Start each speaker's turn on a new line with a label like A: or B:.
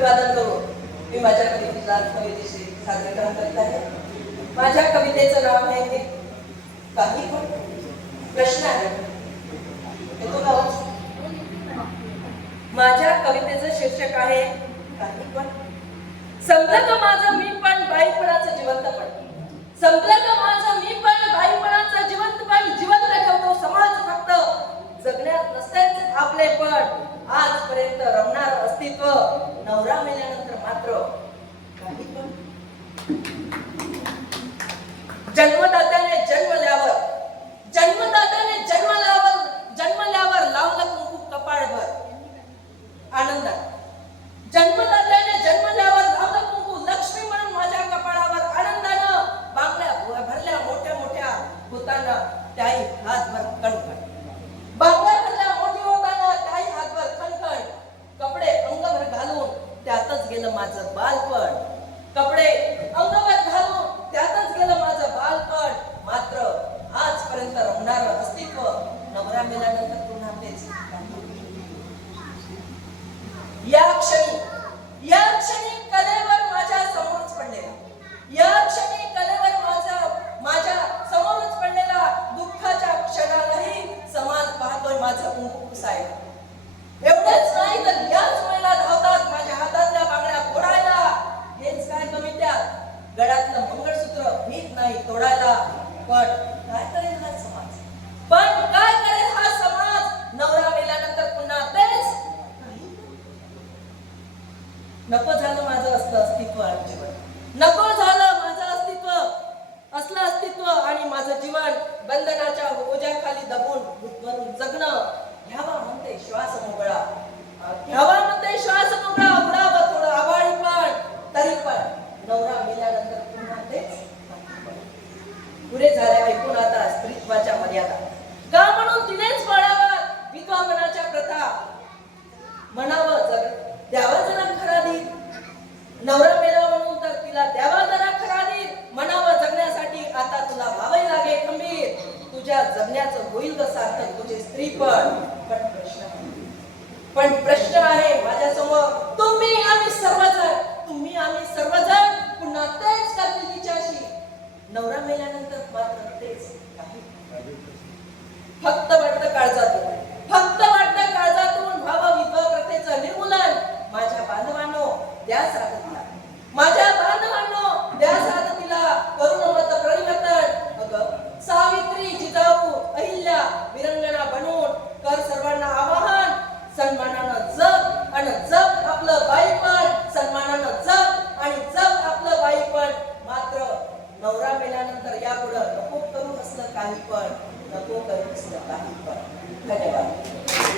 A: अभिवादन करून मी माझ्या कवितेला कवितेशी सादरीकरण करीत आहे. माझ्या कवितेचं नाव आहे हे काही प्रश्न आहे. येतो का माझ्या कवितेचं शीर्षक आहे काही पण. समजा का माझं मी पण बाईपणाचं जिवंतपण समजा का माझं मी पण बाईपणाचं जिवंतपण जिवंत ठेवतो समाज फक्त जगण्यात नसतेच आपले पण आजपर्यंत रमणार अस्तित्व नवरा मेल्यानंतर मात्र काही पण. जन्मदात्याने जन्मल्यावर जन्मदात्याने जन्मल्यावर जन्मल्यावर लावलं कुंकू कपाळभर. आनंदात. जन्मदात्याने जन्मल्यावर लावलं कुंकू लक्ष्मी म्हणून माझ्या कपाळावर आनंदानं बांगड्या भरल्या मोठ्या मोठ्या होताना त्याही हातभर कणकण. बांगड्या माझं बालपण. पण काय करेल हा समाज? पण काय करेल हा समाज? नवरा मेल्यानंतर पुन्हा तेच. नको झालं माझं असलं अस्तित्व आणि जीवन. नको झालं माझं अस्तित्व. असलं अस्तित्व आणि माझं जीवन बंधनाच्या ओझ्याखाली दबून गुदमरून जगणं. घ्यावा म्हणते श्वास मोकळा घ्यावा म्हणते श्वास मोकळा उडावं थोडं आबाळी पण तरी पण नवरा मेल्यानंतर पुन्हा तेच पुरे झाल्या ऐकून आता स्त्रीत्वाच्या मर्यादा. का म्हणून तिनेच पाळावा विधवापणाच्या प्रथा. म्हणावं जर द्यावा जरा खरादी नवरा मेला म्हणून तर तिला द्यावा जरा खरादी म्हणावं जगण्यासाठी आता तुला व्हावे लागे खंबीर. तुझ्या जगण्याचं होईल ग सार्थक तुझे स्त्री पण. पण प्रश्न पण प्रश्न आहे माझ्यासमोर. मेल्यानंतर मात्र तेच काही फक्त वाटतं काळजातून पुढं नको करू असलं काही पण नको करू असलं काही पण. धन्यवाद.